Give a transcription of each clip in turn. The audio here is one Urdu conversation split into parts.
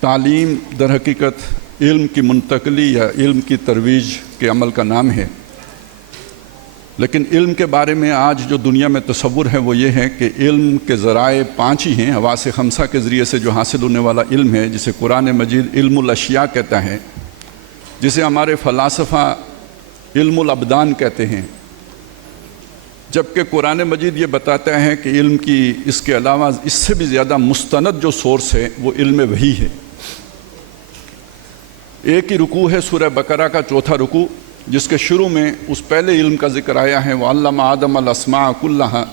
تعلیم در حقیقت علم کی منتقلی یا علم کی ترویج کے عمل کا نام ہے، لیکن علم کے بارے میں آج جو دنیا میں تصور ہے وہ یہ ہے کہ علم کے ذرائع 5 ہی ہیں، حواس 5 کے ذریعے سے جو حاصل ہونے والا علم ہے، جسے قرآن مجید علم الاشیاء کہتا ہے، جسے ہمارے فلاسفہ علم الابدان کہتے ہیں، جبکہ قرآن مجید یہ بتاتا ہے کہ علم کی اس کے علاوہ اس سے بھی زیادہ مستند جو سورس ہے وہ علم وحی ہے۔ ایک ہی رکوع ہے سورہ بقرہ کا 4تھا رکوع، جس کے شروع میں اس پہلے علم کا ذکر آیا ہے وَعَلَّمَ آدَمَ الْأَسْمَاءَ كُلَّهَا،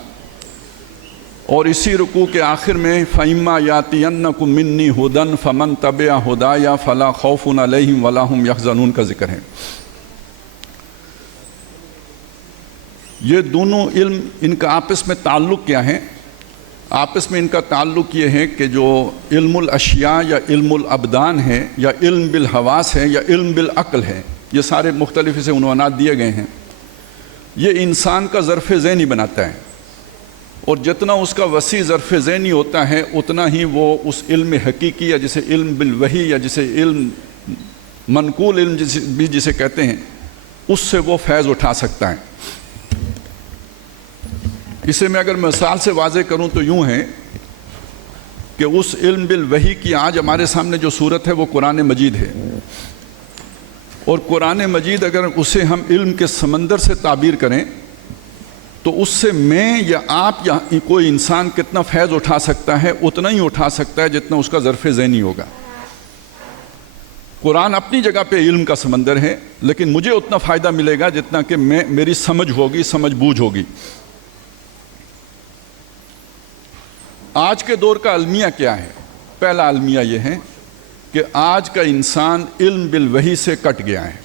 اور اسی رکوع کے آخر میں فَإِمَّا يَأْتِيَنَّكُم مِّنِّي هُدًى فَمَن تَبِعَ هُدَايَ فَلَا خَوْفٌ عَلَيْهِمْ وَلَا هُمْ يَحْزَنُونَ کا ذکر ہے۔ یہ دونوں علم، ان کا آپس میں تعلق کیا ہے؟ آپس میں ان کا تعلق یہ ہے کہ جو علم الاشیاء یا علم الابدان ہے، یا علم بالحواس ہے، یا علم بالعقل ہے، یہ سارے مختلف اسے عنوانات دیے گئے ہیں، یہ انسان کا ظرف ذہنی بناتا ہے، اور جتنا اس کا وسیع ظرف ذہنی ہوتا ہے اتنا ہی وہ اس علم حقیقی یا جسے علم بالوحی یا جسے علم منقول علم جسے کہتے ہیں، اس سے وہ فیض اٹھا سکتا ہے۔ اسے میں اگر مثال سے واضح کروں تو یوں ہے کہ اس علم بالوحی کی آج ہمارے سامنے جو صورت ہے وہ قرآن مجید ہے، اور قرآن مجید اگر اسے ہم علم کے سمندر سے تعبیر کریں تو اس سے میں یا آپ یا کوئی انسان کتنا فیض اٹھا سکتا ہے، اتنا ہی اٹھا سکتا ہے جتنا اس کا ظرف ذہنی ہوگا۔ قرآن اپنی جگہ پہ علم کا سمندر ہے، لیکن مجھے اتنا فائدہ ملے گا جتنا کہ میری سمجھ ہوگی، سمجھ بوجھ ہوگی۔ آج کے دور کا المیہ کیا ہے؟ پہلا المیہ یہ ہے کہ آج کا انسان علم بالوحی سے کٹ گیا ہے،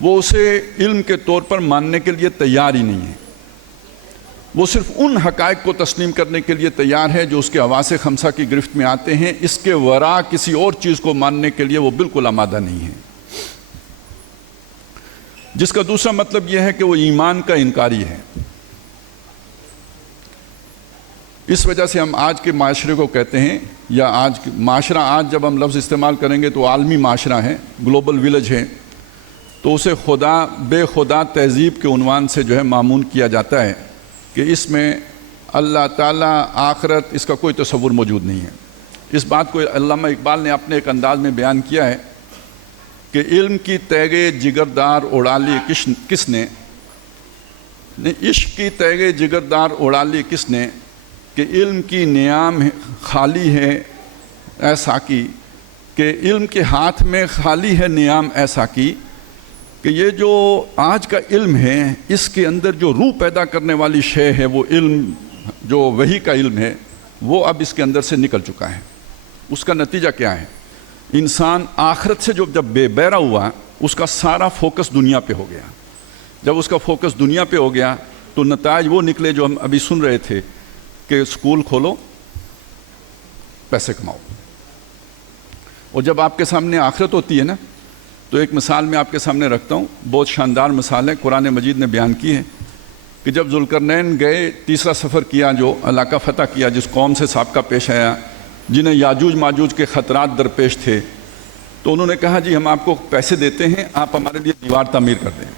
وہ اسے علم کے طور پر ماننے کے لیے تیار ہی نہیں ہے، وہ صرف ان حقائق کو تسلیم کرنے کے لیے تیار ہے جو اس کے حواس 5 کی گرفت میں آتے ہیں، اس کے ورا کسی اور چیز کو ماننے کے لیے وہ بالکل آمادہ نہیں ہے، جس کا دوسرا مطلب یہ ہے کہ وہ ایمان کا انکاری ہے۔ اس وجہ سے ہم آج کے معاشرے کو کہتے ہیں، یا آج معاشرہ، آج جب ہم لفظ استعمال کریں گے تو عالمی معاشرہ ہے، گلوبل ویلیج ہے، تو اسے خدا بے خدا تہذیب کے عنوان سے جو ہے معمون کیا جاتا ہے کہ اس میں اللہ تعالیٰ، آخرت، اس کا کوئی تصور موجود نہیں ہے۔ اس بات کو علامہ اقبال نے اپنے ایک انداز میں بیان کیا ہے کہ علم کی تیغ جگردار اڑا لی کس نے، عشق کی تیغ جگردار اڑا لی کس نے، کہ علم کی نیام خالی ہے ایسا کی، کہ علم کے ہاتھ میں خالی ہے نیام ایسا کی، کہ یہ جو آج کا علم ہے اس کے اندر جو روح پیدا کرنے والی شے ہے، وہ علم جو وحی کا علم ہے، وہ اب اس کے اندر سے نکل چکا ہے۔ اس کا نتیجہ کیا ہے؟ انسان آخرت سے جب بے بہرا ہوا، اس کا سارا فوکس دنیا پہ ہو گیا۔ جب اس کا فوکس دنیا پہ ہو گیا تو نتائج وہ نکلے جو ہم ابھی سن رہے تھے کہ اسکول کھولو، پیسے کماؤ، اور جب آپ کے سامنے آخرت ہوتی ہے نا، تو ایک مثال میں آپ کے سامنے رکھتا ہوں، بہت شاندار مثال ہے، قرآن مجید نے بیان کی ہے کہ جب ذوالقرنین گئے، تیسرا سفر کیا، جو علاقہ فتح کیا، جس قوم سے سابقہ پیش آیا، جنہیں یاجوج ماجوج کے خطرات درپیش تھے، تو انہوں نے کہا جی ہم آپ کو پیسے دیتے ہیں، آپ ہمارے لیے دیوار تعمیر کر دیں۔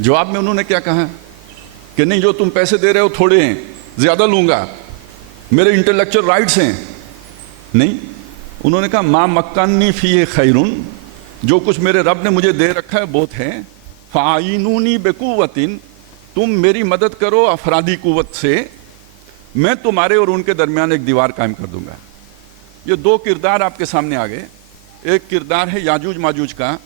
جواب میں انہوں نے کیا کہا کہ نہیں، جو تم پیسے دے رہے ہو تھوڑے ہیں، زیادہ لوں گا، میرے انٹلیکچوئل رائٹس ہیں۔ نہیں، انہوں نے کہا ما مکنی فیہ خیرن، جو کچھ میرے رب نے مجھے دے رکھا ہے بہت ہے، فاعینونی بقوۃ، تم میری مدد کرو افرادی قوت سے، میں تمہارے اور ان کے درمیان ایک دیوار قائم کر دوں گا۔ یہ 2 کردار آپ کے سامنے آ گئے۔ ایک کردار ہے یاجوج ماجوج کا،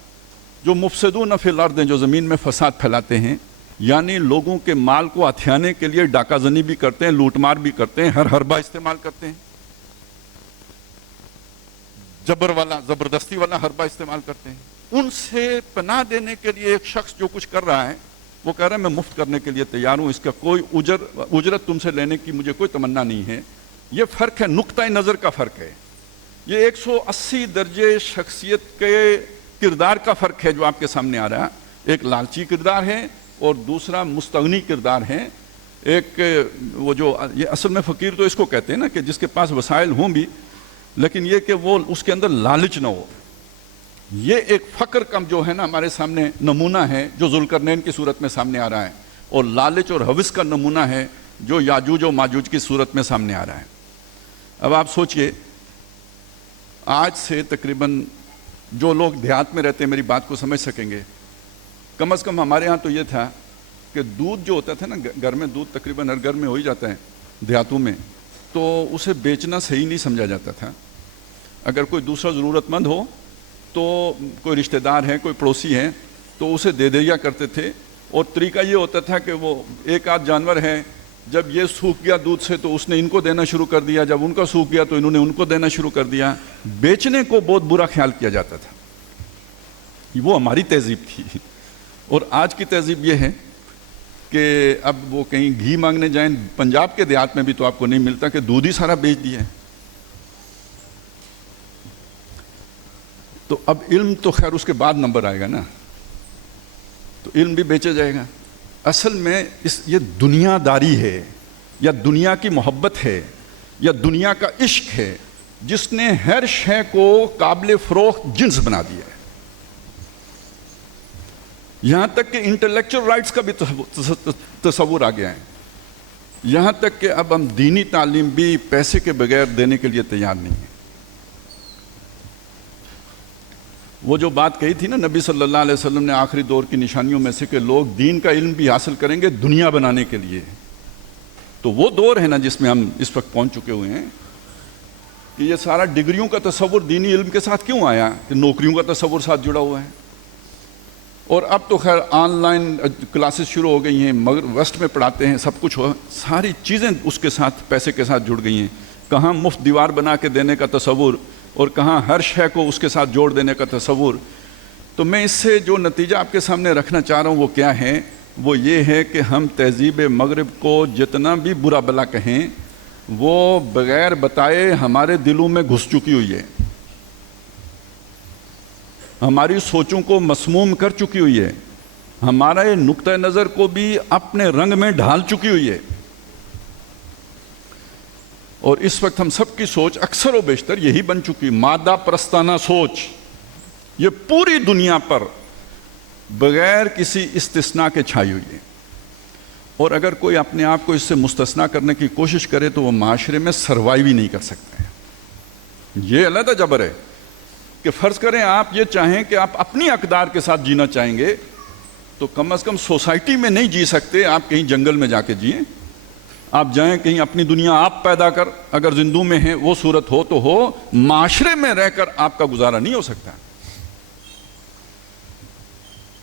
جو مفسدون فی الارض ہیں، جو زمین میں فساد پھیلاتے ہیں، یعنی لوگوں کے مال کو ہتھیانے کے لیے ڈاکہ زنی بھی کرتے ہیں، لوٹ مار بھی کرتے ہیں، ہر حربہ استعمال کرتے ہیں، جبر والا، زبردستی والا حربہ استعمال کرتے ہیں۔ ان سے پناہ دینے کے لیے ایک شخص جو کچھ کر رہا ہے، وہ کہہ رہا ہے میں مفت کرنے کے لیے تیار ہوں، اس کا کوئی اجرت تم سے لینے کی مجھے کوئی تمنا نہیں ہے۔ یہ فرق ہے، نقطۂ نظر کا فرق ہے، یہ 180 درجے شخصیت کے کردار کا فرق ہے جو آپ کے سامنے آ رہا ہے۔ ایک لالچی کردار ہے اور دوسرا مستغنی کردار ہے۔ ایک وہ جو یہ اصل میں فقیر تو اس کو کہتے ہیں نا، کہ جس کے پاس وسائل ہوں بھی لیکن یہ کہ وہ اس کے اندر لالچ نہ ہو. یہ ایک فقر کا جو ہے نا ہمارے سامنے نمونہ ہے جو ذوالقرنین کی صورت میں سامنے آ رہا ہے, اور لالچ اور ہوس کا نمونہ ہے جو یاجوج و ماجوج کی صورت میں سامنے آ رہا ہے. اب آپ سوچئے, آج سے تقریباً جو لوگ دیہات میں رہتے ہیں میری بات کو سمجھ سکیں گے, کم از کم ہمارے ہاں تو یہ تھا کہ دودھ جو ہوتا تھا نا گھر میں, دودھ تقریباً ہر گھر میں ہو ہی جاتا ہے دیہاتوں میں, تو اسے بیچنا صحیح نہیں سمجھا جاتا تھا. اگر کوئی دوسرا ضرورت مند ہو تو کوئی رشتہ دار ہے, کوئی پڑوسی ہے, تو اسے دے دیا کرتے تھے. اور طریقہ یہ ہوتا تھا کہ وہ ایک آدھ جانور ہے, جب یہ سوکھ گیا دودھ سے تو اس نے ان کو دینا شروع کر دیا, جب ان کا سوکھ گیا تو انہوں نے ان کو دینا شروع کر دیا. بیچنے کو بہت برا خیال کیا جاتا تھا. وہ ہماری تہذیب تھی. اور آج کی تہذیب یہ ہے کہ اب وہ کہیں گھی مانگنے جائیں, پنجاب کے دیہات میں بھی تو آپ کو نہیں ملتا کہ دودھ ہی سارا بیچ دیا ہے. تو اب علم تو خیر اس کے بعد نمبر آئے گا نا, تو علم بھی بیچا جائے گا. اصل میں یہ دنیا داری ہے یا دنیا کی محبت ہے یا دنیا کا عشق ہے جس نے ہر شے کو قابل فروخت جنس بنا دیا ہے. یہاں تک کہ انٹلیکچوئل رائٹس کا بھی تصور آ گیا ہے. یہاں تک کہ اب ہم دینی تعلیم بھی پیسے کے بغیر دینے کے لیے تیار نہیں ہیں. وہ جو بات کہی تھی نا نبی صلی اللہ علیہ وسلم نے آخری دور کی نشانیوں میں سے کہ لوگ دین کا علم بھی حاصل کریں گے دنیا بنانے کے لیے, تو وہ دور ہے نا جس میں ہم اس وقت پہنچ چکے ہوئے ہیں کہ یہ سارا ڈگریوں کا تصور دینی علم کے ساتھ کیوں آیا کہ نوکریوں کا تصور ساتھ جڑا ہوا ہے. اور اب تو خیر آن لائن کلاسز شروع ہو گئی ہیں, مگر ویسٹ میں پڑھاتے ہیں, سب کچھ ہو, ساری چیزیں اس کے ساتھ پیسے کے ساتھ جڑ گئی ہیں. کہاں مفت دیوار بنا کے دینے کا تصور اور کہاں ہر شے کو اس کے ساتھ جوڑ دینے کا تصور. تو میں اس سے جو نتیجہ آپ کے سامنے رکھنا چاہ رہا ہوں وہ کیا ہے, وہ یہ ہے کہ ہم تہذیب مغرب کو جتنا بھی برا بلا کہیں وہ بغیر بتائے ہمارے دلوں میں گھس چکی ہوئی ہے, ہماری سوچوں کو مسموم کر چکی ہوئی ہے, ہمارا یہ نقطہ نظر کو بھی اپنے رنگ میں ڈھال چکی ہوئی ہے. اور اس وقت ہم سب کی سوچ اکثر و بیشتر یہی بن چکی, مادہ پرستانہ سوچ یہ پوری دنیا پر بغیر کسی استثناء کے چھائی ہوئی ہے. اور اگر کوئی اپنے آپ کو اس سے مستثنا کرنے کی کوشش کرے تو وہ معاشرے میں سروائیو ہی نہیں کر سکتا ہے. یہ علیحدہ جبر ہے کہ فرض کریں آپ یہ چاہیں کہ آپ اپنی اقدار کے ساتھ جینا چاہیں گے تو کم از کم سوسائٹی میں نہیں جی سکتے, آپ کہیں جنگل میں جا کے جئیں, آپ جائیں کہیں اپنی دنیا آپ پیدا کر, اگر زندوں میں ہیں وہ صورت ہو تو ہو, معاشرے میں رہ کر آپ کا گزارا نہیں ہو سکتا.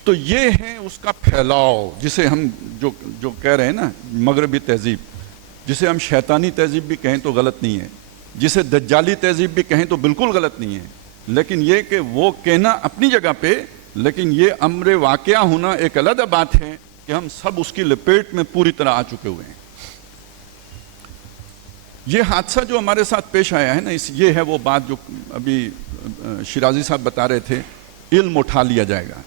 تو یہ ہے اس کا پھیلاؤ جسے ہم جو کہہ رہے ہیں نا مغربی تہذیب, جسے ہم شیطانی تہذیب بھی کہیں تو غلط نہیں ہے, جسے دجالی تہذیب بھی کہیں تو بالکل غلط نہیں ہے. لیکن یہ کہ وہ کہنا اپنی جگہ پہ, لیکن یہ امر واقعہ ہونا ایک علیحدہ بات ہے کہ ہم سب اس کی لپیٹ میں پوری طرح آ چکے ہوئے ہیں. یہ حادثہ جو ہمارے ساتھ پیش آیا ہے نا, یہ ہے وہ بات جو ابھی شیرازی صاحب بتا رہے تھے, علم اٹھا لیا جائے گا.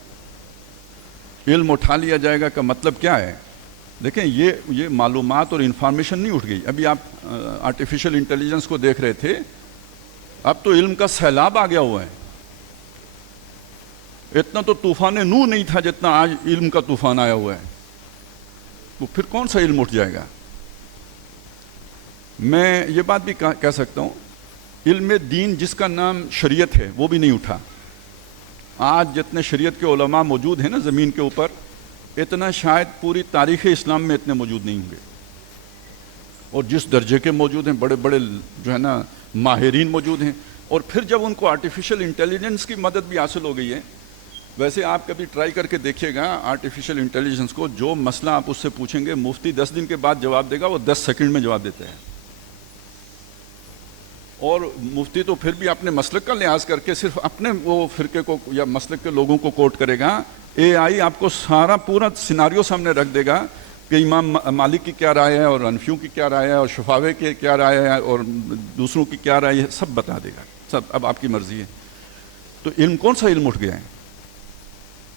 علم اٹھا لیا جائے گا کا مطلب کیا ہے؟ دیکھیں یہ معلومات اور انفارمیشن نہیں اٹھ گئی. ابھی آپ آرٹیفیشل انٹیلیجنس کو دیکھ رہے تھے, اب تو علم کا سیلاب آ گیا ہوا ہے. اتنا تو طوفان نوح نہیں تھا جتنا آج علم کا طوفان آیا ہوا ہے. تو پھر کون سا علم اٹھ جائے گا؟ میں یہ بات بھی کہہ سکتا ہوں, علم دین جس کا نام شریعت ہے وہ بھی نہیں اٹھا. آج جتنے شریعت کے علماء موجود ہیں نا زمین کے اوپر, اتنا شاید پوری تاریخ اسلام میں اتنے موجود نہیں ہوں گے. اور جس درجے کے موجود ہیں, بڑے بڑے جو ہے نا ماہرین موجود ہیں. اور پھر جب ان کو آرٹیفیشل انٹیلیجنس کی مدد بھی حاصل ہو گئی ہے, ویسے آپ کبھی ٹرائی کر کے دیکھیے گا آرٹیفیشل انٹیلیجنس کو, جو مسئلہ آپ اس سے پوچھیں گے مفتی 10 دن کے بعد جواب دے گا, وہ 10 سیکنڈ میں جواب دیتا ہے. اور مفتی تو پھر بھی اپنے مسلک کا لحاظ کر کے صرف اپنے وہ فرقے کو یا مسلک کے لوگوں کو کوٹ کرے گا. اے آئی آپ کو سارا پورا سیناریو سامنے رکھ دے گا کہ امام مالک کی کیا رائے ہے اور حنفیوں کی کیا رائے ہے اور شفاوے کی کیا رائے ہے اور دوسروں کی کیا رائے ہے, سب بتا دے گا. سب اب آپ کی مرضی ہے. تو علم کون سا علم اٹھ گیا ہے؟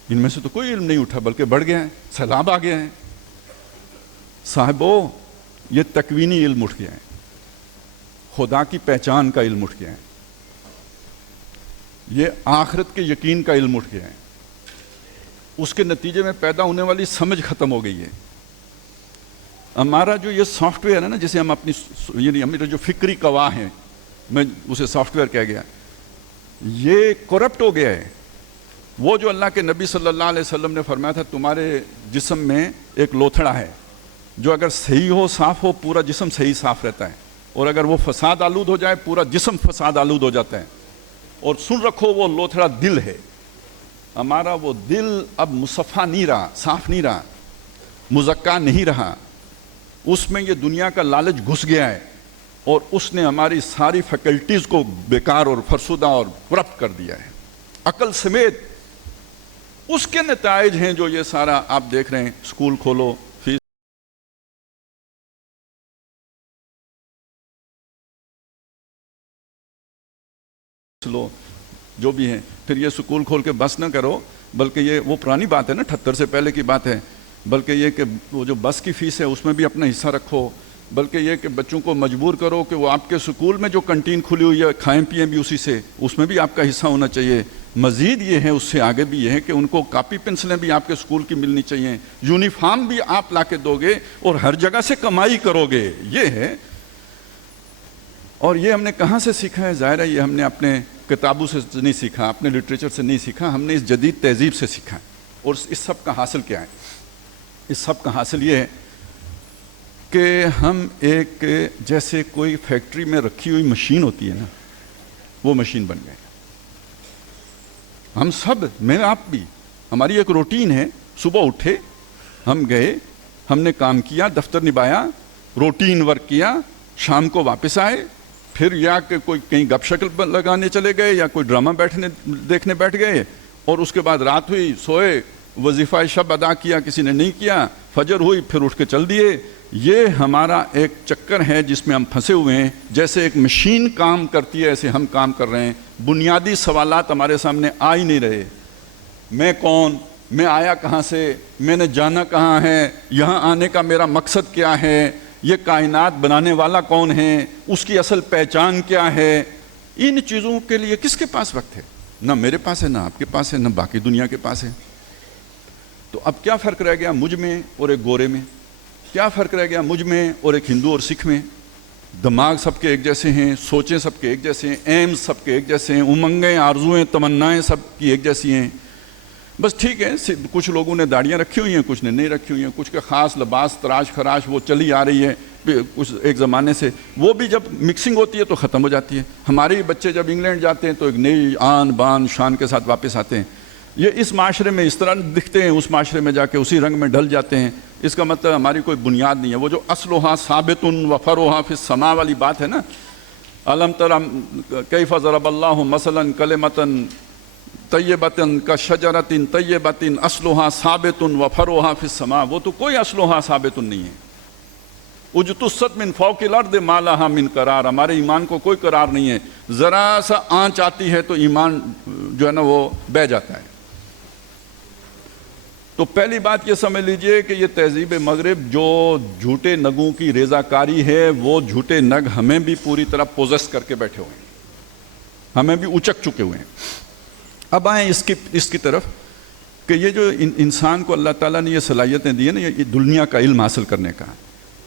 ان میں سے تو کوئی علم نہیں اٹھا بلکہ بڑھ گیا ہے, سیلاب آ گیا ہے. صاحبو یہ تکوینی علم اٹھ گیا ہے, خدا کی پہچان کا علم اٹھ گیا ہے. یہ آخرت کے یقین کا علم اٹھ گیا ہے، اس کے نتیجے میں پیدا ہونے والی سمجھ ختم ہو گئی ہے۔ ہمارا جو یہ سافٹ ویئر ہے نا، جسے ہم اپنی یعنی ہمارے جو فکری گواہ ہیں، میں اسے سافٹ ویئر کہہ گیا، یہ کرپٹ ہو گیا ہے۔ وہ جو اللہ کے نبی صلی اللہ علیہ وسلم نے فرمایا تھا تمہارے جسم میں ایک لوتھڑا ہے جو اگر صحیح ہو، صاف ہو، پورا جسم صحیح صاف رہتا ہے، اور اگر وہ فساد آلود ہو جائے پورا جسم فساد آلود ہو جاتا ہے۔ اور سن رکھو وہ لوتھڑا دل ہے۔ ہمارا وہ دل اب مصفہ نہیں رہا، صاف نہیں رہا، مزکا نہیں رہا، اس میں یہ دنیا کا لالچ گھس گیا ہے، اور اس نے ہماری ساری فیکلٹیز کو بیکار اور فرسودہ اور کرپٹ کر دیا ہے، عقل سمیت۔ اس کے نتائج ہیں جو یہ سارا آپ دیکھ رہے ہیں، اسکول کھولو، فیس لو، جو بھی ہیں۔ پھر یہ سکول کھول کے بس نہ کرو، بلکہ یہ وہ پرانی بات ہے نا، 78 سے پہلے کی بات ہے، بلکہ یہ کہ وہ جو بس کی فیس ہے اس میں بھی اپنا حصہ رکھو، بلکہ یہ کہ بچوں کو مجبور کرو کہ وہ آپ کے سکول میں جو کنٹین کھلی ہوئی ہے کھائیں پئیں بھی اسی سے، اس میں بھی آپ کا حصہ ہونا چاہیے۔ مزید یہ ہے، اس سے آگے بھی یہ ہے کہ ان کو کاپی پنسلیں بھی آپ کے سکول کی ملنی چاہیے، یونیفارم بھی آپ لا کے دو گے، اور ہر جگہ سے کمائی کرو گے، یہ ہے۔ اور یہ ہم نے کہاں سے سیکھا ہے؟ ظاہر ہے یہ ہم نے اپنے کتابوں سے نہیں سیکھا، اپنے لٹریچر سے نہیں سیکھا، ہم نے اس جدید تہذیب سے سیکھا ہے۔ اور اس سب کا حاصل کیا ہے؟ اس سب کا حاصل یہ ہے کہ ہم ایک جیسے کوئی فیکٹری میں رکھی ہوئی مشین ہوتی ہے نا، وہ مشین بن گئے۔ ہم سب، میں آپ بھی، ہماری ایک روٹین ہے، صبح اٹھے، ہم گئے، ہم نے کام کیا، دفتر نبھایا، روٹین ورک کیا، شام کو واپس آئے، پھر یا کہ کوئی کہیں گپ شپ لگانے چلے گئے، یا کوئی ڈرامہ دیکھنے بیٹھ گئے، اور اس کے بعد رات ہوئی، سوئے، وظیفہ شب ادا کیا، کسی نے نہیں کیا، فجر ہوئی، پھر اٹھ کے چل دیے۔ یہ ہمارا ایک چکر ہے جس میں ہم پھنسے ہوئے ہیں۔ جیسے ایک مشین کام کرتی ہے ایسے ہم کام کر رہے ہیں۔ بنیادی سوالات ہمارے سامنے آ ہی نہیں رہے۔ میں کون؟ میں آیا کہاں سے؟ میں نے جانا کہاں ہے؟ یہاں آنے کا میرا مقصد کیا ہے؟ یہ کائنات بنانے والا کون ہے؟ اس کی اصل پہچان کیا ہے؟ ان چیزوں کے لیے کس کے پاس وقت ہے؟ نہ میرے پاس ہے، نہ آپ کے پاس ہے، نہ باقی دنیا کے پاس ہے۔ تو اب کیا فرق رہ گیا مجھ میں اور ایک گورے میں؟ کیا فرق رہ گیا مجھ میں اور ایک ہندو اور سکھ میں؟ دماغ سب کے ایک جیسے ہیں، سوچیں سب کے ایک جیسے ہیں، ایم سب کے ایک جیسے ہیں، امنگیں، آرزویں، تمنائیں سب کی ایک جیسی ہیں۔ بس ٹھیک ہے، کچھ لوگوں نے داڑیاں رکھی ہوئی ہیں، کچھ نے نہیں رکھی ہوئی ہیں، کچھ کا خاص لباس تراش خراش وہ چلی آ رہی ہے کچھ ایک زمانے سے، وہ بھی جب مکسنگ ہوتی ہے تو ختم ہو جاتی ہے۔ ہمارے بچے جب انگلینڈ جاتے ہیں تو ایک نئی آن بان شان کے ساتھ واپس آتے ہیں۔ یہ اس معاشرے میں اس طرح دکھتے ہیں، اس معاشرے میں جا کے اسی رنگ میں ڈھل جاتے ہیں۔ اس کا مطلب ہماری کوئی بنیاد نہیں ہے۔ وہ جو اصلھا ثابت و فروھا فی السماء والی بات ہے نا، الم تر کیف ضرب اللہ مثلا کلمۃ طیبۃ کشجرۃ طیبۃ اصلھا ثابت و فروھا فی السماء، وہ تو کوئی اصلھا ثابت نہیں ہے۔ اجتثت من فوق الارض ما لها من قرار، ہمارے ایمان کو کوئی قرار نہیں ہے۔ ذرا سا آنچ آتی ہے تو ایمان جو ہے نا وہ بہہ جاتا ہے۔ تو پہلی بات یہ سمجھ لیجئے کہ یہ تہذیب مغرب جو جھوٹے نگوں کی ریزہ کاری ہے، وہ جھوٹے نگ ہمیں بھی پوری طرح پوزس کر کے بیٹھے ہوئے ہیں، ہمیں بھی اچک چکے ہوئے ہیں۔ اب آئیں اس کی طرف کہ یہ جو انسان کو اللہ تعالیٰ نے یہ صلاحیتیں دی ہیں نا، یہ دنیا کا علم حاصل کرنے کا،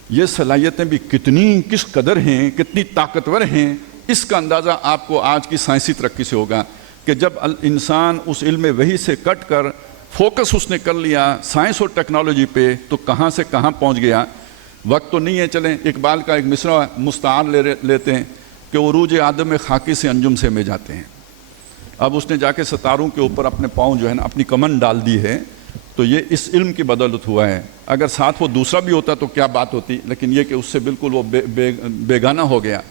یہ صلاحیتیں بھی کتنی کس قدر ہیں، کتنی طاقتور ہیں، اس کا اندازہ آپ کو آج کی سائنسی ترقی سے ہوگا کہ جب انسان اس علم وحی سے کٹ کر فوکس اس نے کر لیا سائنس اور ٹیکنالوجی پہ، تو کہاں سے کہاں پہنچ گیا۔ وقت تو نہیں ہے، چلیں اقبال کا ایک مصرع مستعار لیتے ہیں کہ عروج آدم خاکی سے انجم سے میں جاتے ہیں۔ اب اس نے جا کے ستاروں کے اوپر اپنے پاؤں جو ہے نا اپنی کمن ڈال دی ہے، تو یہ اس علم کی بدولت ہوا ہے۔ اگر ساتھ وہ دوسرا بھی ہوتا تو کیا بات ہوتی، لیکن یہ کہ اس سے بالکل وہ بیگانہ ہو گیا۔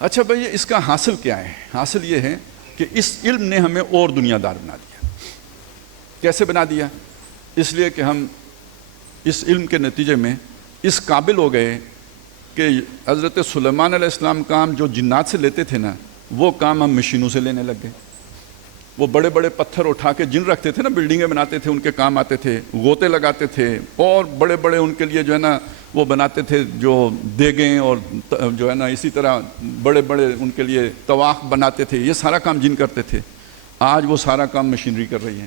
اچھا بھائی، اس کا حاصل کیا ہے؟ حاصل یہ ہے کہ اس علم نے ہمیں اور دنیا دار بنا دیا۔ کیسے بنا دیا؟ اس لیے کہ ہم اس علم کے نتیجے میں اس قابل ہو گئے کہ حضرت سلیمان علیہ السلام کام جو جنات سے لیتے تھے نا، وہ کام ہم مشینوں سے لینے لگ گئے۔ وہ بڑے بڑے پتھر اٹھا کے جن رکھتے تھے نا، بلڈنگیں بناتے تھے، ان کے کام آتے تھے، غوطے لگاتے تھے، اور بڑے بڑے ان کے لیے جو ہے نا وہ بناتے تھے جو دیگیں اور جو ہے نا اسی طرح بڑے بڑے ان کے لیے طواق بناتے تھے، یہ سارا کام جن کرتے تھے. آج وہ سارا کام مشینری کر رہی ہے.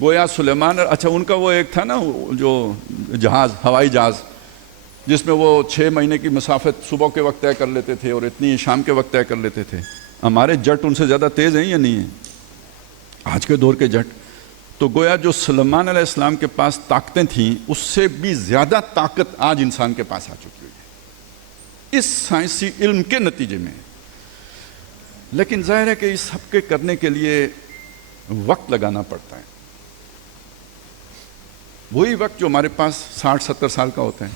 گویا سلیمان، اچھا ان کا وہ ایک تھا نا جو جہاز، ہوائی جہاز، جس میں وہ 6 مہینے کی مسافت صبح کے وقت طے کر لیتے تھے اور اتنی شام کے وقت طے کر لیتے تھے. ہمارے جٹ ان سے زیادہ تیز ہیں یا نہیں ہیں آج کے دور کے جٹ؟ تو گویا جو سلیمان علیہ السلام کے پاس طاقتیں تھیں اس سے بھی زیادہ طاقت آج انسان کے پاس آ چکی ہے اس سائنسی علم کے نتیجے میں. لیکن ظاہر ہے کہ اس سب کے کرنے کے لیے وقت لگانا پڑتا ہے. وہی وقت جو ہمارے پاس 60-70 سال کا ہوتا ہے،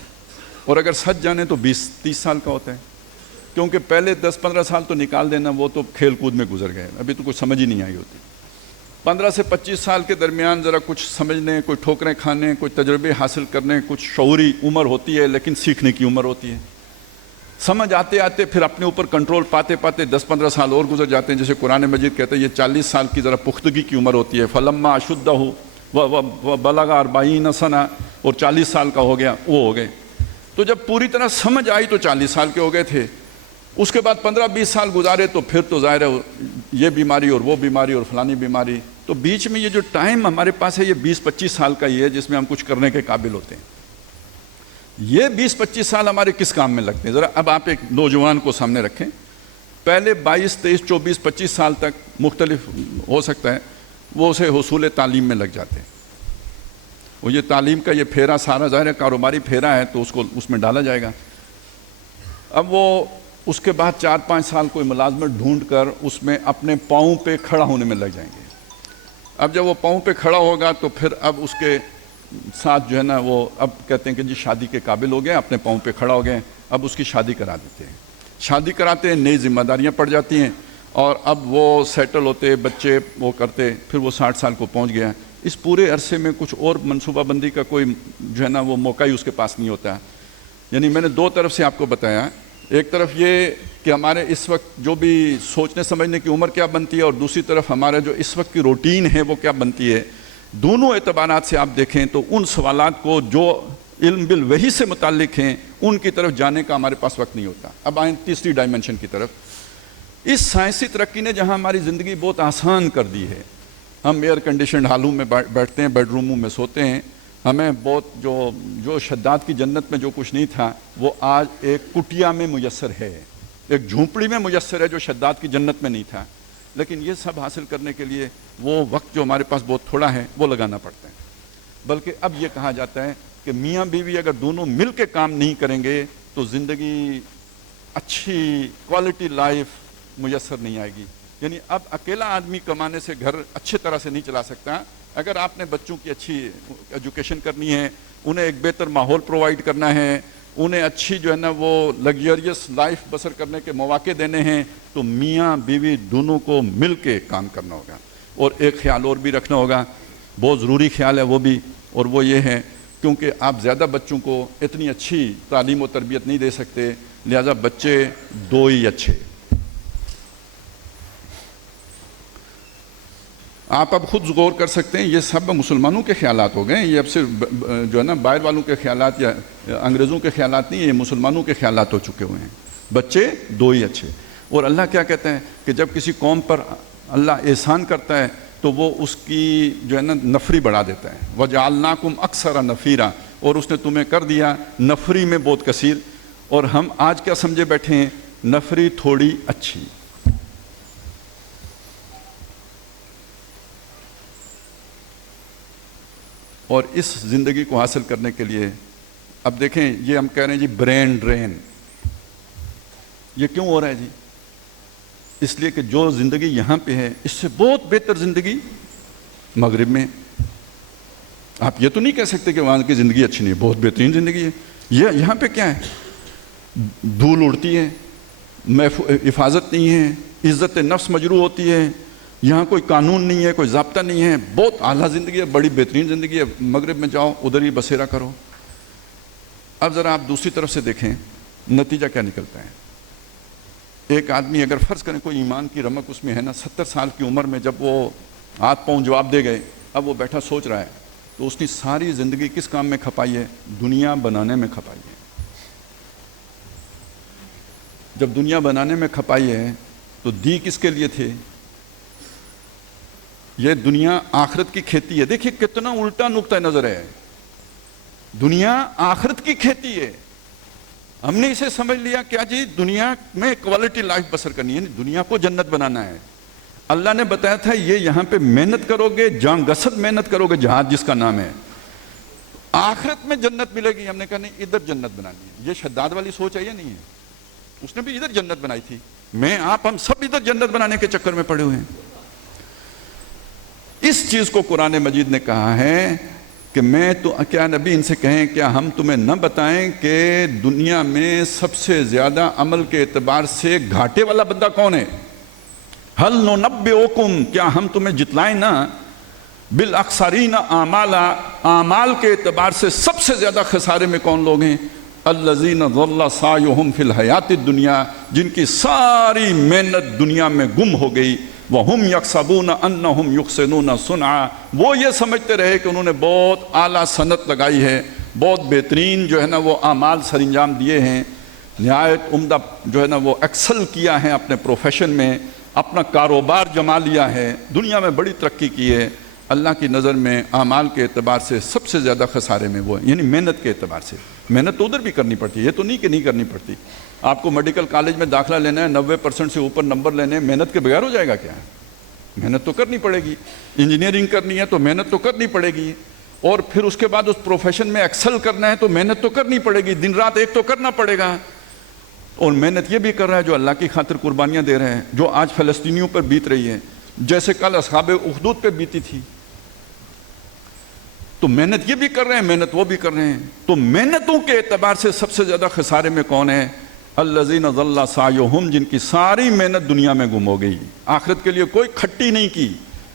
اور اگر سچ جانے تو 20-30 سال کا ہوتا ہے، کیونکہ پہلے 10-15 سال تو نکال دینا، وہ تو کھیل کود میں گزر گئے، ابھی تو کچھ سمجھ ہی نہیں آئی ہوتی. 15 سے 25 سال کے درمیان ذرا کچھ سمجھنے، کوئی ٹھوکریں کھانے، کوئی تجربے حاصل کرنے، کچھ شعوری عمر ہوتی ہے، لیکن سیکھنے کی عمر ہوتی ہے. سمجھ آتے آتے پھر اپنے اوپر کنٹرول پاتے پاتے 10-15 سال اور گزر جاتے ہیں. جیسے قرآن مجید کہتے ہیں یہ 40 سال کی ذرا پختگی کی عمر ہوتی ہے. فلما اشدہ بلغ 40 سنہ، اور 40 سال کا ہو گیا، وہ ہو گئے. تو جب پوری طرح سمجھ آئی تو 40 سال کے ہو گئے تھے. اس کے بعد 15-20 سال گزارے تو پھر تو ظاہر ہے یہ بیماری اور وہ بیماری اور فلانی بیماری. تو بیچ میں یہ جو ٹائم ہمارے پاس ہے یہ 20-25 سال کا ہی ہے جس میں ہم کچھ کرنے کے قابل ہوتے ہیں. یہ 20-25 سال ہمارے کس کام میں لگتے ہیں؟ ذرا اب آپ ایک نوجوان کو سامنے رکھیں. پہلے 22, 23, 24, 25 سال تک مختلف ہو سکتا ہے وہ اسے حصول تعلیم میں لگ جاتے ہیں. وہ یہ تعلیم کا یہ پھیرا سارا ظاہر ہے کاروباری پھیرا ہے تو اس میں ڈالا جائے گا. اب وہ اس کے بعد 4-5 سال کوئی ملازمت ڈھونڈ کر اس میں اپنے پاؤں پہ کھڑا ہونے میں لگ جائیں گے. اب جب وہ پاؤں پہ کھڑا ہوگا تو پھر اب اس کے ساتھ جو ہے نا وہ اب کہتے ہیں کہ جی شادی کے قابل ہو گئے، اپنے پاؤں پہ کھڑا ہو گئے، اب اس کی شادی کرا دیتے ہیں. شادی کراتے ہیں، نئی ذمہ داریاں پڑ جاتی ہیں، اور اب وہ سیٹل ہوتے، بچے وہ کرتے، پھر وہ 60 سال کو پہنچ گیا. اس پورے عرصے میں کچھ اور منصوبہ بندی کا کوئی جو ہے نا وہ موقع ہی اس کے پاس نہیں ہوتا. یعنی میں نے 2 طرف سے آپ کو بتایا. ایک طرف یہ کہ ہمارے اس وقت جو بھی سوچنے سمجھنے کی عمر کیا بنتی ہے، اور دوسری طرف ہمارا جو اس وقت کی روٹین ہے وہ کیا بنتی ہے. دونوں اعتبارات سے آپ دیکھیں تو ان سوالات کو جو علم بالوحی سے متعلق ہیں ان کی طرف جانے کا ہمارے پاس وقت نہیں ہوتا. اب آئیں تیسری ڈائمنشن کی طرف. اس سائنسی ترقی نے جہاں ہماری زندگی بہت آسان کر دی ہے، ہم ایئر کنڈیشنڈ ہالوں میں بیٹھتے ہیں، بیڈ روموں میں سوتے ہیں، ہمیں بہت جو شداد کی جنت میں جو کچھ نہیں تھا وہ آج ایک کٹیا میں میسر ہے، ایک جھونپڑی میں میسر ہے جو شداد کی جنت میں نہیں تھا. لیکن یہ سب حاصل کرنے کے لیے وہ وقت جو ہمارے پاس بہت تھوڑا ہے وہ لگانا پڑتا ہے. بلکہ اب یہ کہا جاتا ہے کہ میاں بیوی اگر دونوں مل کے کام نہیں کریں گے تو زندگی اچھی کوالٹی لائف میسر نہیں آئے گی. یعنی اب اکیلا آدمی کمانے سے گھر اچھے طرح سے نہیں چلا سکتا. اگر آپ نے بچوں کی اچھی ایجوکیشن کرنی ہے، انہیں ایک بہتر ماحول پرووائڈ کرنا ہے، انہیں اچھی جو ہے نا وہ لگژریس لائف بسر کرنے کے مواقع دینے ہیں، تو میاں بیوی دونوں کو مل کے کام کرنا ہوگا. اور ایک خیال اور بھی رکھنا ہوگا، بہت ضروری خیال ہے وہ بھی، اور وہ یہ ہے کیونکہ آپ زیادہ بچوں کو اتنی اچھی تعلیم و تربیت نہیں دے سکتے، لہذا بچے 2 ہی اچھے. آپ اب خود غور کر سکتے ہیں، یہ سب مسلمانوں کے خیالات ہو گئے، یہ اب صرف جو ہے نا باہر والوں کے خیالات یا انگریزوں کے خیالات نہیں، یہ مسلمانوں کے خیالات ہو چکے ہوئے ہیں. بچے 2 ہی اچھے. اور اللہ کیا کہتا ہے کہ جب کسی قوم پر اللہ احسان کرتا ہے تو وہ اس کی جو ہے نا نفری بڑھا دیتا ہے. وَجَعَلْنَاكُمْ أَكْثَرَ نَفِيرًا، اور اس نے تمہیں کر دیا نفری میں بہت کثیر. اور ہم آج کیا سمجھے بیٹھے ہیں؟ نفری تھوڑی اچھی. اور اس زندگی کو حاصل کرنے کے لیے اب دیکھیں یہ ہم کہہ رہے ہیں جی برین ڈرین. یہ کیوں ہو رہا ہے جی؟ اس لیے کہ جو زندگی یہاں پہ ہے اس سے بہت بہتر زندگی مغرب میں. آپ یہ تو نہیں کہہ سکتے کہ وہاں کی زندگی اچھی نہیں ہے، بہت بہترین زندگی ہے. یہ یہاں پہ کیا ہے؟ دھول اڑتی ہے، حفاظت نہیں ہے، عزت نفس مجروح ہوتی ہے، یہاں کوئی قانون نہیں ہے، کوئی ضابطہ نہیں ہے، بہت اعلیٰ زندگی ہے، بڑی بہترین زندگی ہے. مغرب میں جاؤ ادھر ہی بسیرا کرو. اب ذرا آپ دوسری طرف سے دیکھیں نتیجہ کیا نکلتا ہے. ایک آدمی اگر فرض کریں کوئی ایمان کی رمق اس میں ہے نا، 70 سال کی عمر میں جب وہ ہاتھ پاؤں جواب دے گئے، اب وہ بیٹھا سوچ رہا ہے تو اس نے ساری زندگی کس کام میں کھپائی ہے؟ دنیا بنانے میں کھپائی ہے۔ جب دنیا بنانے میں کھپائی ہے تو دی کس کے لیے تھے؟ یہ دنیا آخرت کی کھیتی ہے۔ دیکھیے کتنا الٹا نقطہ نظر ہے، دنیا آخرت کی کھیتی ہے۔ ہم نے اسے سمجھ لیا کیا جی دنیا میں کوالٹی لائف بسر کرنی ہے، دنیا کو جنت بنانا ہے۔ اللہ نے بتایا تھا یہ یہاں پہ محنت کرو گے، جان گسد محنت کرو گے، جہاد جس کا نام ہے، آخرت میں جنت ملے گی۔ ہم نے کہا نہیں، ادھر جنت بنانی ہے۔ یہ شداد والی سوچ ہے یا نہیں ہے؟ اس نے بھی ادھر جنت بنائی تھی، میں آپ ہم سب ادھر جنت بنانے کے چکر میں پڑے ہوئے ہیں۔ اس چیز کو قرآن مجید نے کہا ہے کہ میں تو کیا نبی ان سے کہیں کیا ہم تمہیں نہ بتائیں کہ دنیا میں سب سے زیادہ عمل کے اعتبار سے گھاٹے والا بندہ کون ہے؟ ہل ننبئکم، کیا ہم تمہیں جتلائیں نہ بالاخسرین اعمالا، اعمال کے اعتبار سے سب سے زیادہ خسارے میں کون لوگ ہیں؟ الذین ضل سعیہم فی الحیات الدنیا، جن کی ساری محنت دنیا میں گم ہو گئی۔ وَهُمْ يَحْسَبُونَ أَنَّهُمْ يُحْسِنُونَ صُنْعًا، وہ یہ سمجھتے رہے کہ انہوں نے بہت اعلیٰ صنعت لگائی ہے، بہت بہترین جو ہے نا وہ اعمال سر انجام دیے ہیں، نہایت عمدہ جو ہے نا وہ ایکسل کیا ہے اپنے پروفیشن میں، اپنا کاروبار جما لیا ہے، دنیا میں بڑی ترقی کی ہے۔ اللہ کی نظر میں اعمال کے اعتبار سے سب سے زیادہ خسارے میں وہ ہے، یعنی محنت کے اعتبار سے۔ محنت تو ادھر بھی کرنی پڑتی ہے، یہ تو نہیں کہ نہیں کرنی پڑتی۔ آپ کو میڈیکل کالج میں داخلہ لینا ہے، 90% سے اوپر نمبر لینے ہیں، محنت کے بغیر ہو جائے گا کیا؟ محنت تو کرنی پڑے گی۔ انجینئرنگ کرنی ہے تو محنت تو کرنی پڑے گی، اور پھر اس کے بعد اس پروفیشن میں ایکسل کرنا ہے تو محنت تو کرنی پڑے گی، دن رات ایک تو کرنا پڑے گا۔ اور محنت یہ بھی کر رہا ہے جو اللہ کی خاطر قربانیاں دے رہے ہیں، جو آج فلسطینیوں پر بیت رہی ہے، جیسے کل اصحاب اخدود پہ بیتی تھی۔ تو محنت یہ بھی کر رہے ہیں، محنت وہ بھی کر رہے ہیں۔ تو محنتوں کے اعتبار سے سب سے زیادہ خسارے میں کون ہے؟ الذین ضل سعیہم، جن کی ساری محنت دنیا میں گم ہو گئی، آخرت کے لیے کوئی کھٹی نہیں کی،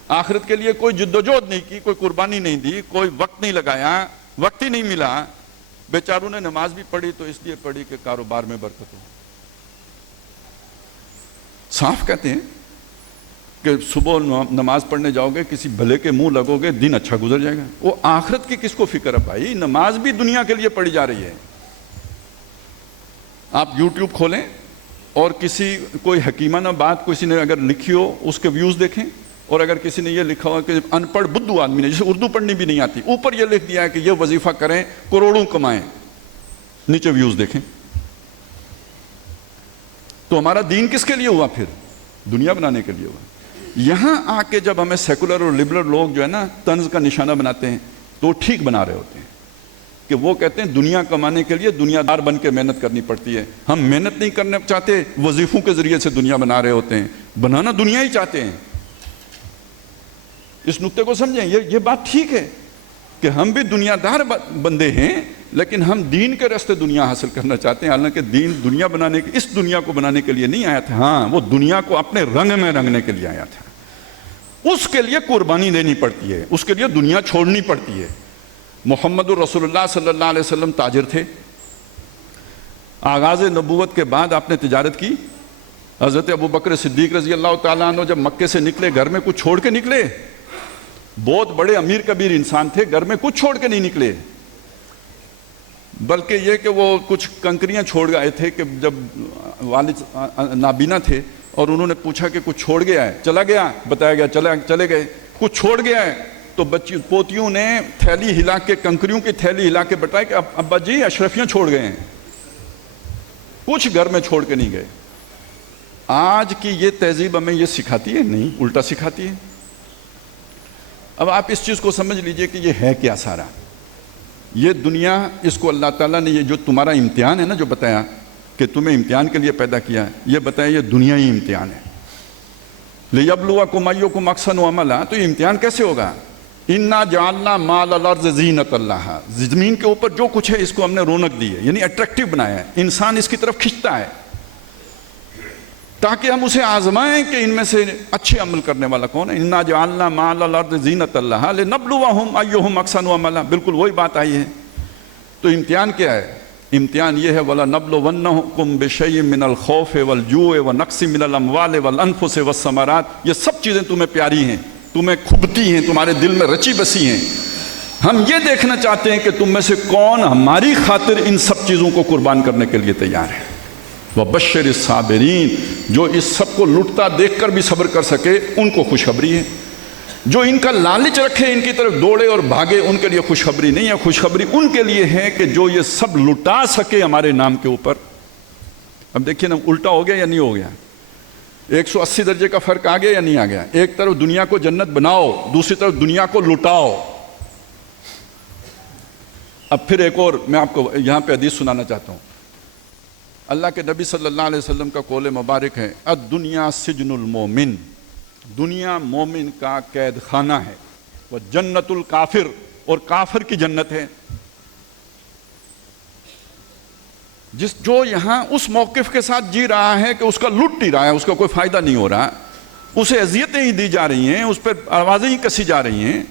آخرت کے لیے کوئی جدوجہد نہیں کی، کوئی قربانی نہیں دی، کوئی وقت نہیں لگایا، وقت ہی نہیں ملا۔ بیچاروں نے نماز بھی پڑھی تو اس لیے پڑھی کہ کاروبار میں برکت ہو۔ صاف کہتے ہیں کہ صبح نماز پڑھنے جاؤ گے، کسی بھلے کے منہ لگو گے، دن اچھا گزر جائے گا۔ وہ آخرت کی کس کو فکر ہے بھائی؟ نماز بھی دنیا کے لیے پڑھی جا رہی ہے۔ آپ یوٹیوب کھولیں اور کسی کوئی حکیمانہ بات کسی نے اگر لکھی ہو اس کے ویوز دیکھیں، اور اگر کسی نے یہ لکھا ہو کہ ان پڑھ بدھو آدمی نے، جسے اردو پڑھنی بھی نہیں آتی، اوپر یہ لکھ دیا ہے کہ یہ وظیفہ کریں کروڑوں کمائیں، نیچے ویوز دیکھیں۔ تو ہمارا دین کس کے لیے ہوا؟ پھر دنیا بنانے کے لیے ہوا۔ یہاں آ کے جب ہمیں سیکولر اور لبرل لوگ جو ہے نا طنز کا نشانہ بناتے ہیں تو ٹھیک بنا رہے ہوتے ہیں کہ وہ کہتے ہیں دنیا کمانے کے لیے دنیا دار بن کے محنت کرنی پڑتی ہے۔ ہم محنت نہیں کرنا چاہتے، وظیفوں کے ذریعے سے دنیا بنا رہے ہوتے ہیں، بنانا دنیا ہی چاہتے ہیں۔ اس نقطے کو سمجھیں، یہ بات ٹھیک ہے کہ ہم بھی دنیا دار بندے ہیں، لیکن ہم دین کے راستے دنیا حاصل کرنا چاہتے ہیں، حالانکہ دین دنیا بنانے کے، اس دنیا کو بنانے کے لیے نہیں آیا تھا۔ ہاں، وہ دنیا کو اپنے رنگ میں رنگنے کے لیے آیا تھا۔ اس کے لیے قربانی دینی پڑتی ہے، اس کے لیے دنیا چھوڑنی پڑتی ہے۔ محمد الرسول اللہ صلی اللہ علیہ وسلم تاجر تھے، آغاز نبوت کے بعد آپ نے تجارت کی۔ حضرت ابوبکر صدیق رضی اللہ تعالیٰ عنہ جب مکے سے نکلے، گھر میں کچھ چھوڑ کے نکلے، بہت بڑے امیر کبیر انسان تھے، گھر میں کچھ چھوڑ کے نہیں نکلے، بلکہ یہ کہ وہ کچھ کنکریاں چھوڑ گئے تھے کہ جب والد نابینا تھے اور انہوں نے پوچھا کہ کچھ چھوڑ گیا ہے، چلا گیا، بتایا گیا چلے گئے، کچھ چھوڑ گیا ہے، تو بچی پوتیوں نے تھیلی ہلا کے، کنکریوں کی تھیلی ہلا کے بتایا کہ ابا جی اشرفیاں چھوڑ گئے ہیں، کچھ گھر میں چھوڑ کے نہیں گئے۔ آج کی یہ تہذیب ہمیں یہ سکھاتی ہے؟ نہیں، الٹا سکھاتی ہے۔ اب آپ اس چیز کو سمجھ لیجئے کہ یہ ہے کیا سارا، یہ دنیا، اس کو اللہ تعالیٰ نے، یہ جو تمہارا امتحان ہے نا، جو بتایا کہ تمہیں امتحان کے لیے پیدا کیا ہے، یہ بتایا یہ دنیا ہی امتحان ہے۔ لِيَبْلُوَكُمْ أَيُّكُمْ أَحْسَنُ عَمَلًا، تو یہ امتحان کیسے ہوگا؟ اِنَّا جَعَلْنَا مَا عَلَى الْأَرْضِ زِينَةً لَهَا، زمین کے اوپر جو کچھ ہے اس کو ہم نے رونق دی ہے، یعنی اٹریکٹیو بنایا ہے، انسان اس کی طرف کھنچتا ہے تاکہ ہم اسے آزمائیں کہ ان میں سے اچھے عمل کرنے والا کون ہے۔ اِنَّا جَعَلْنَا مَا عَلَى الْأَرْضِ زِينَةً لَهَا لِنَبْلُوَهُمْ أَيُّهُمْ أَحْسَنُ عَمَلًا، بالکل وہی بات آئی ہے۔ تو امتحان کیا ہے؟ امتحان یہ ہے وَلَنَبْلُوَنَّكُمْ بِشَيْءٍ مِّنَ الْخَوْفِ وَالْجُوعِ وَنَقْصٍ مِّنَ الْأَمْوَالِ وَالْأَنفُسِ وَالثَّمَرَاتِ، یہ سب چیزیں تمہیں پیاری ہیں، تمہیں کھبتی ہیں، تمہارے دل میں رچی بسی ہیں۔ ہم یہ دیکھنا چاہتے ہیں کہ تم میں سے کون ہماری خاطر ان سب چیزوں کو قربان کرنے کے لیے تیار ہے۔ وَبَشِّرِ الصَّابِرِينَ، جو اس سب کو لٹتا دیکھ کر بھی صبر کر سکے ان کو خوشخبری ہے۔ جو ان کا لالچ رکھے، ان کی طرف دوڑے اور بھاگے، ان کے لیے خوشخبری نہیں ہے۔ خوشخبری ان کے لیے ہے کہ جو یہ سب لٹا سکے ہمارے نام کے اوپر۔ اب دیکھیے نا، الٹا ہو گیا یا نہیں ہو گیا؟ 180 درجے کا فرق آ گیا یا نہیں آ گیا؟ ایک طرف دنیا کو جنت بناؤ، دوسری طرف دنیا کو لٹاؤ۔ اب پھر ایک اور میں آپ کو یہاں پہ حدیث سنانا چاہتا ہوں۔ اللہ کے نبی صلی اللہ علیہ وسلم کا قول مبارک ہے، الدنیا سجن المومن، دنیا مومن کا قید خانہ ہے، وہ جنت الکافر، اور کافر کی جنت ہے۔ جو یہاں اس موقف کے ساتھ جی رہا ہے کہ اس کا لٹ ہی رہا ہے، اس کا کوئی فائدہ نہیں ہو رہا، اسے اذیتیں ہی دی جا رہی ہیں، اس پر آوازیں ہی کسی جا رہی ہیں،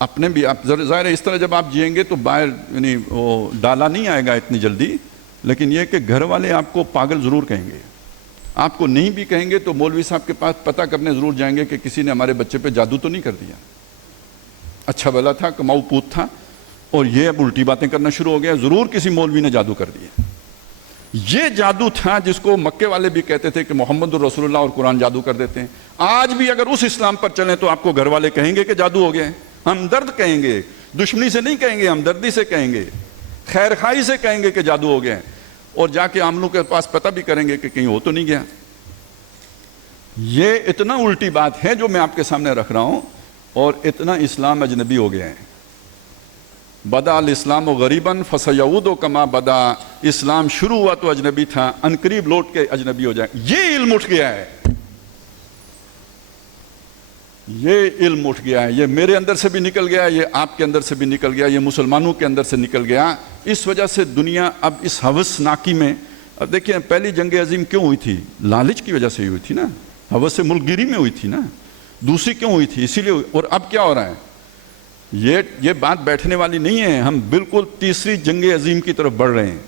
اپنے بھی آپ ظاہر ہے اس طرح جب آپ جئیں گے تو باہر یعنی وہ ڈالا نہیں آئے گا اتنی جلدی، لیکن یہ کہ گھر والے آپ کو پاگل ضرور کہیں گے۔ آپ کو نہیں بھی کہیں گے تو مولوی صاحب کے پاس پتہ کرنے ضرور جائیں گے کہ کسی نے ہمارے بچے پہ جادو تو نہیں کر دیا، اچھا بھلا تھا، کماؤ پوت تھا، اور یہ اب الٹی باتیں کرنا شروع ہو گیا، ضرور کسی مولوی نے جادو کر دیا۔ یہ جادو تھا جس کو مکے والے بھی کہتے تھے کہ محمد الرسول اللہ اور قرآن جادو کر دیتے ہیں۔ آج بھی اگر اس اسلام پر چلیں تو آپ کو گھر والے کہیں گے کہ جادو ہو گیا ہے۔ ہمدرد کہیں گے، دشمنی سے نہیں کہیں گے، ہمدردی سے کہیں گے، خیر خواہی سے کہیں گے کہ جادو ہو گیا ہے، اور جا کے عاملوں کے پاس پتہ بھی کریں گے کہ کہیں ہو تو نہیں گیا۔ یہ اتنا الٹی بات ہے جو میں آپ کے سامنے رکھ رہا ہوں، اور اتنا اسلام اجنبی ہو گیا ہے۔ بدا الاسلام غریباً فسیعود کما بدا، اسلام شروع ہوا تو اجنبی تھا، عنقریب لوٹ کے اجنبی ہو جائے۔ یہ علم اٹھ گیا ہے، یہ علم اٹھ گیا ہے، یہ میرے اندر سے بھی نکل گیا، یہ آپ کے اندر سے بھی نکل گیا، یہ مسلمانوں کے اندر سے نکل گیا۔ اس وجہ سے دنیا اب اس ہوس ناکی میں، اب دیکھیں پہلی جنگ عظیم کیوں ہوئی تھی؟ لالچ کی وجہ سے ہی ہوئی تھی نا، ہوس سے ملک گیری میں ہوئی تھی نا۔ دوسری کیوں ہوئی تھی؟ اسی لیے ہوئی۔ اور اب کیا ہو رہا ہے؟ یہ بات بیٹھنے والی نہیں ہے، ہم بالکل تیسری جنگ عظیم کی طرف بڑھ رہے ہیں۔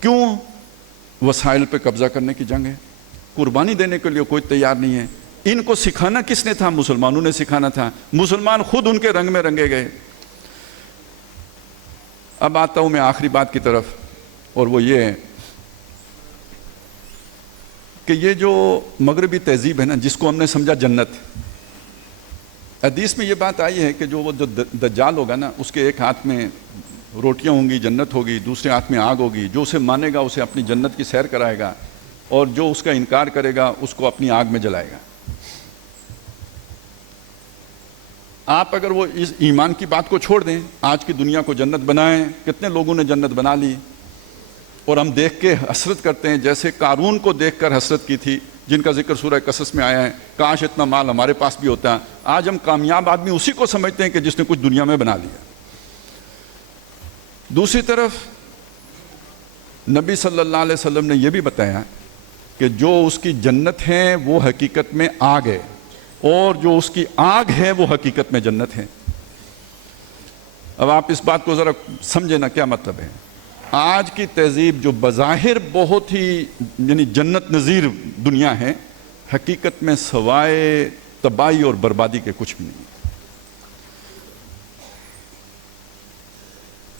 کیوں؟ وسائل پہ قبضہ کرنے کی جنگ ہے، قربانی دینے کے لیے کوئی تیار نہیں ہے۔ ان کو سکھانا کس نے تھا؟ مسلمانوں نے سکھانا تھا، مسلمان خود ان کے رنگ میں رنگے گئے۔ اب آتا ہوں میں آخری بات کی طرف، اور وہ یہ ہے کہ یہ جو مغربی تہذیب ہے نا، جس کو ہم نے سمجھا جنت، حدیث میں یہ بات آئی ہے کہ جو دجال ہوگا نا، اس کے ایک ہاتھ میں روٹیاں ہوں گی، جنت ہوگی، دوسرے ہاتھ میں آگ ہوگی، جو اسے مانے گا اسے اپنی جنت کی سیر کرائے گا، اور جو اس کا انکار کرے گا اس کو اپنی آگ میں جلائے گا۔ آپ اگر وہ اس ایمان کی بات کو چھوڑ دیں، آج کی دنیا کو جنت بنائیں، کتنے لوگوں نے جنت بنا لی، اور ہم دیکھ کے حسرت کرتے ہیں، جیسے قارون کو دیکھ کر حسرت کی تھی، جن کا ذکر سورہ قصص میں آیا ہے، کاش اتنا مال ہمارے پاس بھی ہوتا۔ آج ہم کامیاب آدمی اسی کو سمجھتے ہیں کہ جس نے کچھ دنیا میں بنا لیا۔ دوسری طرف نبی صلی اللہ علیہ وسلم نے یہ بھی بتایا کہ جو اس کی جنت ہے وہ حقیقت میں آگ ہے، اور جو اس کی آگ ہے وہ حقیقت میں جنت ہے۔ اب آپ اس بات کو ذرا سمجھیں نا، کیا مطلب ہے؟ آج کی تہذیب جو بظاہر بہت ہی یعنی جنت نظیر دنیا ہے، حقیقت میں سوائے تباہی اور بربادی کے کچھ بھی نہیں۔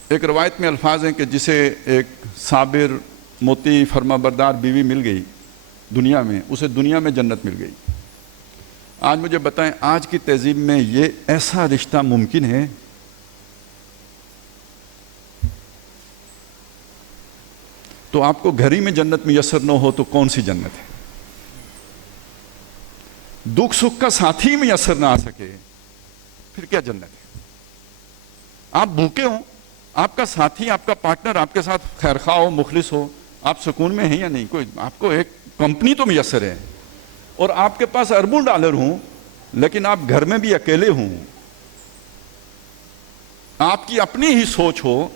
ایک روایت میں الفاظ ہیں کہ جسے ایک صابر، مطیع، فرما بردار بیوی مل گئی دنیا میں، اسے دنیا میں جنت مل گئی۔ آج مجھے بتائیں، آج کی تہذیب میں یہ ایسا رشتہ ممکن ہے؟ تو آپ کو گھر ہی میں جنت میسر نہ ہو تو کون سی جنت ہے؟ دکھ سکھ کا ساتھی میسر نہ آ سکے پھر کیا جنت ہے؟ آپ بھوکے ہوں، آپ کا ساتھی، آپ کا پارٹنر آپ کے ساتھ خیرخواہ ہو، مخلص ہو، آپ سکون میں ہیں یا نہیں؟ کوئی آپ کو ایک کمپنی تو میسر ہے، اور آپ کے پاس اربوں ڈالر ہوں لیکن آپ گھر میں بھی اکیلے ہوں، آپ کی اپنی ہی سوچ ہو،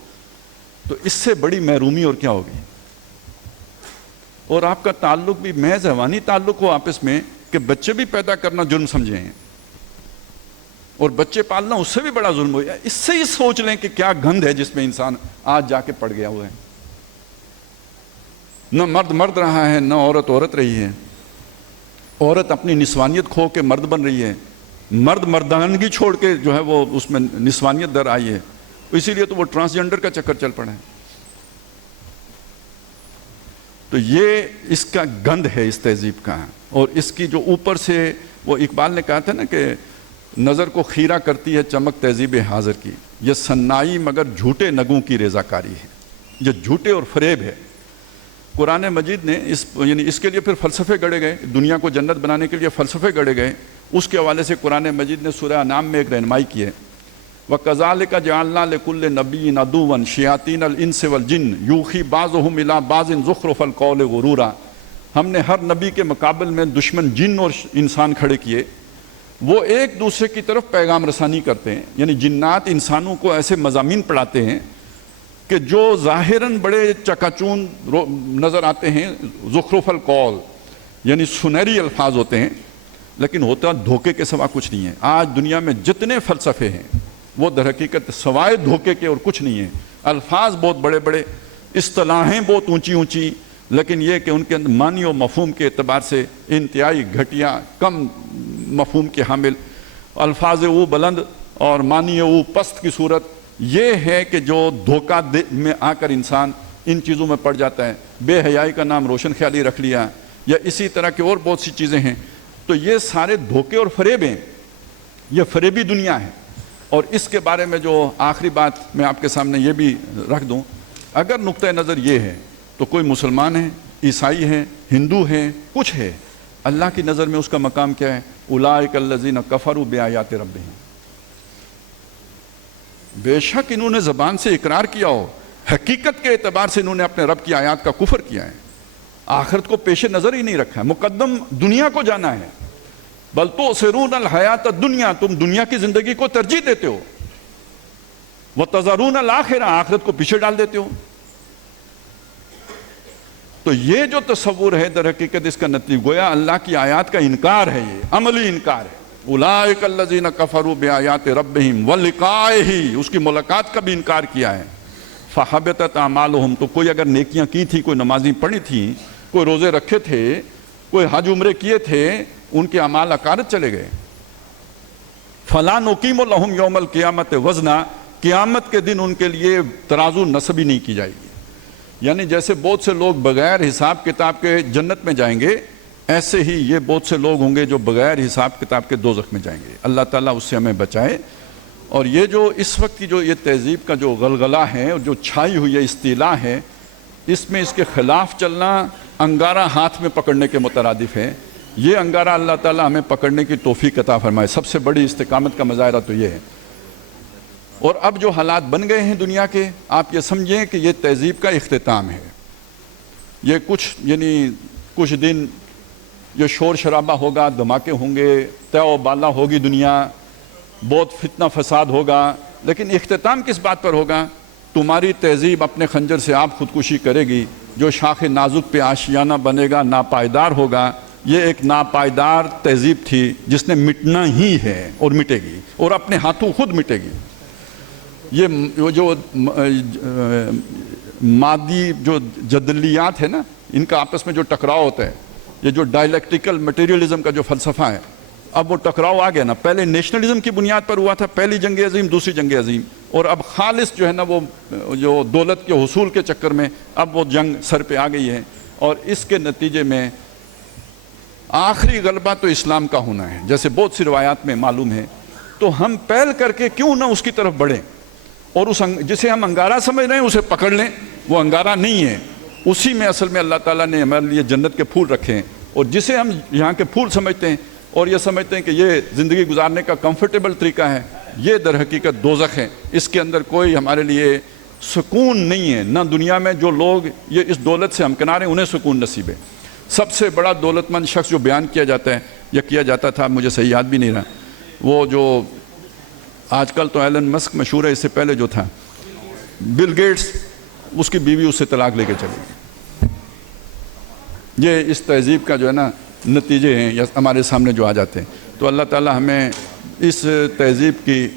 تو اس سے بڑی محرومی اور کیا ہوگی؟ اور آپ کا تعلق بھی محض حیوانی تعلق ہو آپس میں کہ بچے بھی پیدا کرنا جرم سمجھے ہیں، اور بچے پالنا اس سے بھی بڑا ظلم ہو۔ اس سے ہی سوچ لیں کہ کیا گند ہے جس میں انسان آج جا کے پڑ گیا ہوا ہے۔ نہ مرد مرد رہا ہے، نہ عورت عورت رہی ہے، عورت اپنی نسوانیت کھو کے مرد بن رہی ہے، مرد مردانگی چھوڑ کے جو ہے وہ اس میں نسوانیت در آئی ہے، اسی لیے تو وہ ٹرانسجنڈر کا چکر چل پڑا ہے۔ تو یہ اس کا گند ہے اس تہذیب کا، اور اس کی جو اوپر سے وہ اقبال نے کہا تھا نا کہ نظر کو خیرہ کرتی ہے چمک تہذیب حاضر کی، یہ سنائی مگر جھوٹے نگوں کی ریزہ کاری ہے، یہ جھوٹے اور فریب ہے۔ قرآن مجید نے یعنی اس کے لیے پھر فلسفے گڑے گئے، دنیا کو جنت بنانے کے لیے فلسفے گڑے گئے، اس کے حوالے سے قرآن مجید نے سورہ انعام میں ایک رہنمائی کی ہے، وَكَذَلِكَ جَعَلْنَا لِكُلِّ نَبِيٍّ عَدُوًّا شَيَاطِينَ الْإِنسِ وَالْجِنِّ يُوحِي بَعْضُهُمْ إِلَىٰ بَعْضٍ زُخْرُفَ الْقَوْلِ غُرُورًا۔ ہم نے ہر نبی کے مقابل میں دشمن جن اور انسان کھڑے کیے، وہ ایک دوسرے کی طرف پیغام رسانی کرتے ہیں، یعنی جنات انسانوں کو ایسے مضامین پڑھاتے ہیں کہ جو ظاہراً بڑے چکاچون نظر آتے ہیں، زخرف القول یعنی سنہری الفاظ ہوتے ہیں، لیکن ہوتا دھوکے کے سوا کچھ نہیں ہے۔ آج دنیا میں جتنے فلسفے ہیں وہ در حقیقت سوائے دھوکے کے اور کچھ نہیں ہے۔ الفاظ بہت بڑے بڑے، اصطلاحیں بہت اونچی اونچی، لیکن یہ کہ ان کے اندر معنی و مفہوم کے اعتبار سے انتہائی گھٹیا، کم مفہوم کے حامل الفاظ او بلند اور معنی او پست کی صورت، یہ ہے کہ جو دھوکہ میں آ کر انسان ان چیزوں میں پڑ جاتا ہے۔ بے حیائی کا نام روشن خیالی رکھ لیا، یا اسی طرح کی اور بہت سی چیزیں ہیں۔ تو یہ سارے دھوکے اور فریب ہیں، یہ فریبی دنیا ہے۔ اور اس کے بارے میں جو آخری بات میں آپ کے سامنے یہ بھی رکھ دوں، اگر نقطہ نظر یہ ہے تو کوئی مسلمان ہے، عیسائی ہے، ہندو ہے، کچھ ہے، اللہ کی نظر میں اس کا مقام کیا ہے؟ اولئک الذین کفروا بآیات ربہم۔ بے شک انہوں نے زبان سے اقرار کیا ہو، حقیقت کے اعتبار سے انہوں نے اپنے رب کی آیات کا کفر کیا ہے، آخرت کو پیش نظر ہی نہیں رکھا ہے، مقدم دنیا کو جانا ہے۔ بل تؤثرون الحیات الدنیا، تم دنیا کی زندگی کو ترجیح دیتے ہو، وتذرون الآخرہ، آخرت کو پیچھے ڈال دیتے ہو۔ تو یہ جو تصور ہے در حقیقت اس کا نتیجہ گویا اللہ کی آیات کا انکار ہے، یہ عملی انکار ہے۔ اولئک الذین کفروا بآیات ربہم ولقائہ، اس کی ملاقات کا بھی انکار کیا ہے۔ فحبطت اعمالہم، تو کوئی اگر نیکیاں کی تھی، کوئی نمازیں پڑھی تھیں، کوئی روزے رکھے تھے، کوئی حج عمرے کیے تھے، ان کے اعمال اکارت چلے گئے۔ فلا نقیم لہم یوم القیامت وزنا، قیامت کے دن ان کے لیے ترازو نصبی نہیں کی جائے گی۔ یعنی جیسے بہت سے لوگ بغیر حساب کتاب کے جنت میں جائیں گے، ایسے ہی یہ بہت سے لوگ ہوں گے جو بغیر حساب کتاب کے دوزخ میں جائیں گے۔ اللہ تعالیٰ اس سے ہمیں بچائے۔ اور یہ جو اس وقت کی جو یہ تہذیب کا جو غلغلہ ہے اور جو چھائی ہوئی ہے استیلاء ہے، اس میں اس کے خلاف چلنا انگارہ ہاتھ میں پکڑنے کے مترادف ہے۔ یہ انگارہ اللہ تعالیٰ ہمیں پکڑنے کی توفیق عطا فرمائے۔ سب سے بڑی استقامت کا مظاہرہ تو یہ ہے۔ اور اب جو حالات بن گئے ہیں دنیا کے، آپ یہ سمجھیں کہ یہ تہذیب کا اختتام ہے۔ یہ کچھ دن یہ شور شرابہ ہوگا، دھماکے ہوں گے، طے و بالا ہوگی دنیا، بہت فتنہ فساد ہوگا، لیکن اختتام کس بات پر ہوگا؟ تمہاری تہذیب اپنے خنجر سے آپ خودکشی کرے گی، جو شاخ نازک پہ آشیانہ بنے گا ناپائیدار ہوگا۔ یہ ایک ناپائیدار تہذیب تھی جس نے مٹنا ہی ہے اور مٹے گی، اور اپنے ہاتھوں خود مٹے گی۔ یہ جو مادی جو جدلیات ہے نا، ان کا آپس میں جو ٹکراؤ ہوتا ہے، یہ جو ڈائلیکٹیکل میٹیریلزم کا جو فلسفہ ہے، اب وہ ٹکراؤ آ گیا نا۔ پہلے نیشنلزم کی بنیاد پر ہوا تھا، پہلی جنگ عظیم، دوسری جنگ عظیم، اور اب خالص جو ہے نا وہ جو دولت کے حصول کے چکر میں اب وہ جنگ سر پہ آ گئی ہے، اور اس کے نتیجے میں آخری غلبہ تو اسلام کا ہونا ہے، جیسے بہت سی روایات میں معلوم ہے۔ تو ہم پہل کر کے کیوں نہ اس کی طرف بڑھیں، اور اس جسے ہم انگارہ سمجھ رہے ہیں اسے پکڑ لیں۔ وہ انگارہ نہیں ہے، اسی میں اصل میں اللہ تعالیٰ نے ہمارے لیے جنت کے پھول رکھے ہیں، اور جسے ہم یہاں کے پھول سمجھتے ہیں اور یہ سمجھتے ہیں کہ یہ زندگی گزارنے کا کمفرٹیبل طریقہ ہے، یہ در حقیقت دوزخ ہے۔ اس کے اندر کوئی ہمارے لیے سکون نہیں ہے، نہ دنیا میں جو لوگ یہ اس دولت سے ہمکنار ہیں انہیں سکون نصیب ہے۔ سب سے بڑا دولت مند شخص جو بیان کیا جاتا ہے یا کیا جاتا تھا، مجھے صحیح یاد بھی نہیں رہا، وہ جو آج کل تو ایلن مسک مشہور ہے، اس سے پہلے جو تھا بل گیٹس، اس کی بیوی اس سے طلاق لے کے چلی گئی۔ یہ اس تہذیب کا جو ہے نا نتیجے ہیں یا ہمارے سامنے جو آ جاتے ہیں۔ تو اللہ تعالیٰ ہمیں اس تہذیب کی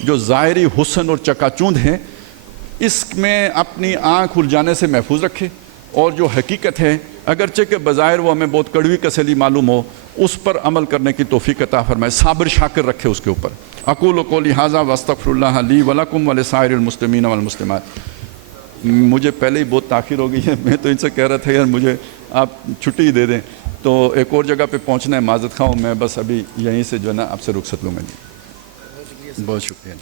جو ظاہری حسن اور چکا چوند ہے، اس میں اپنی آنکھ الجھانے سے محفوظ رکھے، اور جو حقیقت ہے اگرچہ کہ بظاہر وہ ہمیں بہت کڑوی کسلی معلوم ہو، اس پر عمل کرنے کی توفیق عطا فرمائے، صابر شاکر رکھے اس کے اوپر۔ اقول قولی ھذا واستغفر اللہ لی ولکم ولسائر المسلمین والمسلمات۔ مجھے پہلے ہی بہت تاخیر ہو گئی ہے، میں تو ان سے کہہ رہا تھا یار مجھے آپ چھٹی دے دیں، تو ایک اور جگہ پہ پہنچنا ہے، معذرت خواہ ہوں، میں بس ابھی یہیں سے جو ہے نا آپ سے رخصت لوں گا۔ جی بہت شکریہ۔